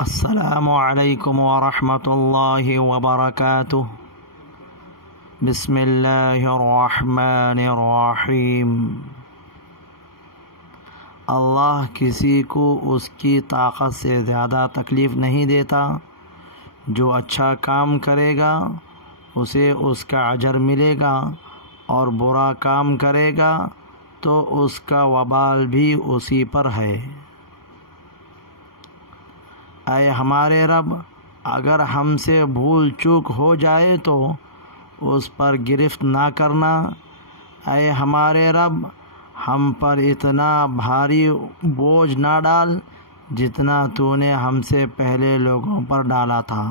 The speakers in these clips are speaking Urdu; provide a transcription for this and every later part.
السلام علیکم ورحمۃ اللہ وبرکاتہ۔ بسم اللہ الرحمن الرحیم۔ اللہ کسی کو اس کی طاقت سے زیادہ تکلیف نہیں دیتا۔ جو اچھا کام کرے گا اسے اس کا اجر ملے گا، اور برا کام کرے گا تو اس کا وبال بھی اسی پر ہے۔ اے ہمارے رب، اگر ہم سے بھول چوک ہو جائے تو اس پر گرفت نہ کرنا۔ اے ہمارے رب، ہم پر اتنا بھاری بوجھ نہ ڈال جتنا تو نے ہم سے پہلے لوگوں پر ڈالا تھا۔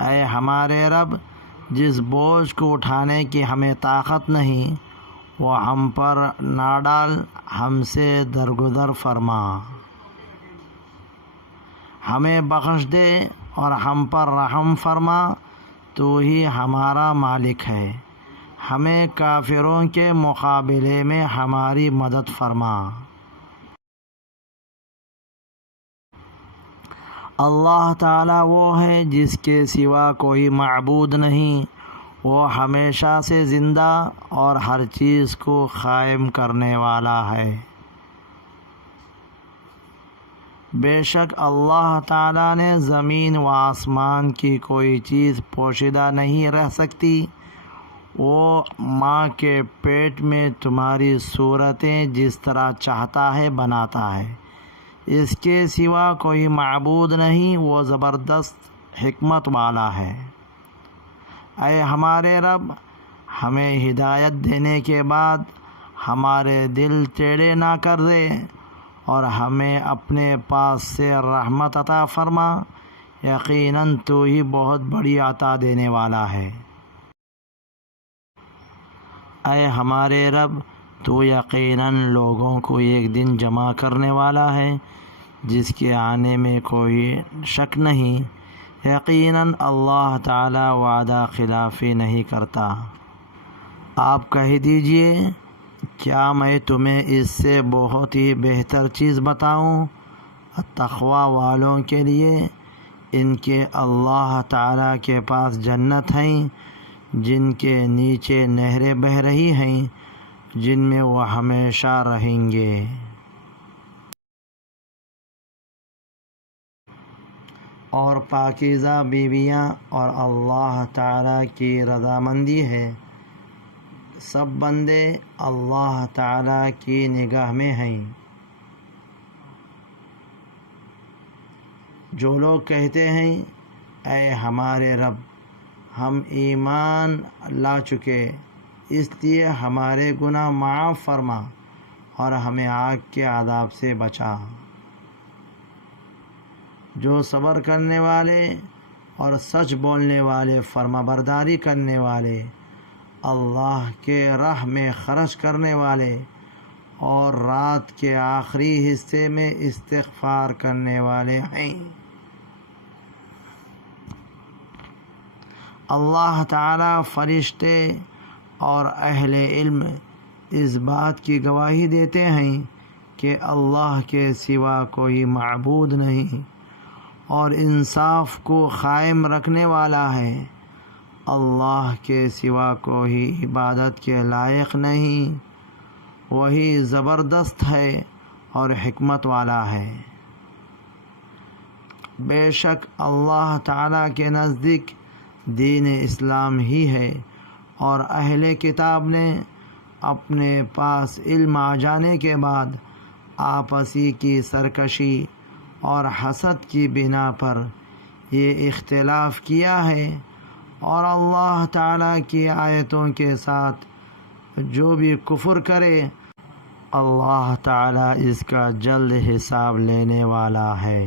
اے ہمارے رب، جس بوجھ کو اٹھانے کی ہمیں طاقت نہیں وہ ہم پر نہ ڈال، ہم سے درگزر فرما۔ ہمیں بخش دے اور ہم پر رحم فرما، تو ہی ہمارا مالک ہے۔ ہمیں کافروں کے مقابلے میں ہماری مدد فرما۔ اللہ تعالیٰ وہ ہے جس کے سوا کوئی معبود نہیں۔ وہ ہمیشہ سے زندہ اور ہر چیز کو قائم کرنے والا ہے۔ بے شک اللہ تعالیٰ نے زمین و آسمان کی کوئی چیز پوشیدہ نہیں رہ سکتی۔ وہ ماں کے پیٹ میں تمہاری صورتیں جس طرح چاہتا ہے بناتا ہے۔ اس کے سوا کوئی معبود نہیں، وہ زبردست حکمت والا ہے۔ اے ہمارے رب، ہمیں ہدایت دینے کے بعد ہمارے دل ٹیڑھے نہ کر دے، اور ہمیں اپنے پاس سے رحمت عطا فرما۔ یقیناً تو ہی بہت بڑی عطا دینے والا ہے۔ اے ہمارے رب، تو یقیناً لوگوں کو ایک دن جمع کرنے والا ہے جس کے آنے میں کوئی شک نہیں۔ یقیناً اللہ تعالی وعدہ خلافی نہیں کرتا۔ آپ کہہ دیجئے، کیا میں تمہیں اس سے بہت ہی بہتر چیز بتاؤں؟ تقوی والوں کے لیے ان کے اللہ تعالیٰ کے پاس جنت ہیں جن کے نیچے نہریں بہہ رہی ہیں، جن میں وہ ہمیشہ رہیں گے۔ اور پاکیزہ بیویاں اور اللہ تعالیٰ کی رضامندی ہے۔ سب بندے اللہ تعالیٰ کی نگاہ میں ہیں۔ جو لوگ کہتے ہیں اے ہمارے رب، ہم ایمان لا چکے، اس لیے ہمارے گناہ معاف فرما اور ہمیں آگ کے عذاب سے بچا۔ جو صبر کرنے والے اور سچ بولنے والے، فرما برداری کرنے والے، اللہ کے راہ میں خرچ کرنے والے اور رات کے آخری حصے میں استغفار کرنے والے ہیں۔ اللہ تعالیٰ، فرشتے اور اہل علم اس بات کی گواہی دیتے ہیں کہ اللہ کے سوا کوئی معبود نہیں اور انصاف کو قائم رکھنے والا ہے۔ اللہ کے سوا کوئی عبادت کے لائق نہیں، وہی زبردست ہے اور حکمت والا ہے۔ بے شک اللہ تعالیٰ کے نزدیک دین اسلام ہی ہے، اور اہل کتاب نے اپنے پاس علم آ جانے کے بعد آپسی کی سرکشی اور حسد کی بنا پر یہ اختلاف کیا ہے، اور اللہ تعالیٰ کی آیتوں کے ساتھ جو بھی کفر کرے اللہ تعالیٰ اس کا جلد حساب لینے والا ہے۔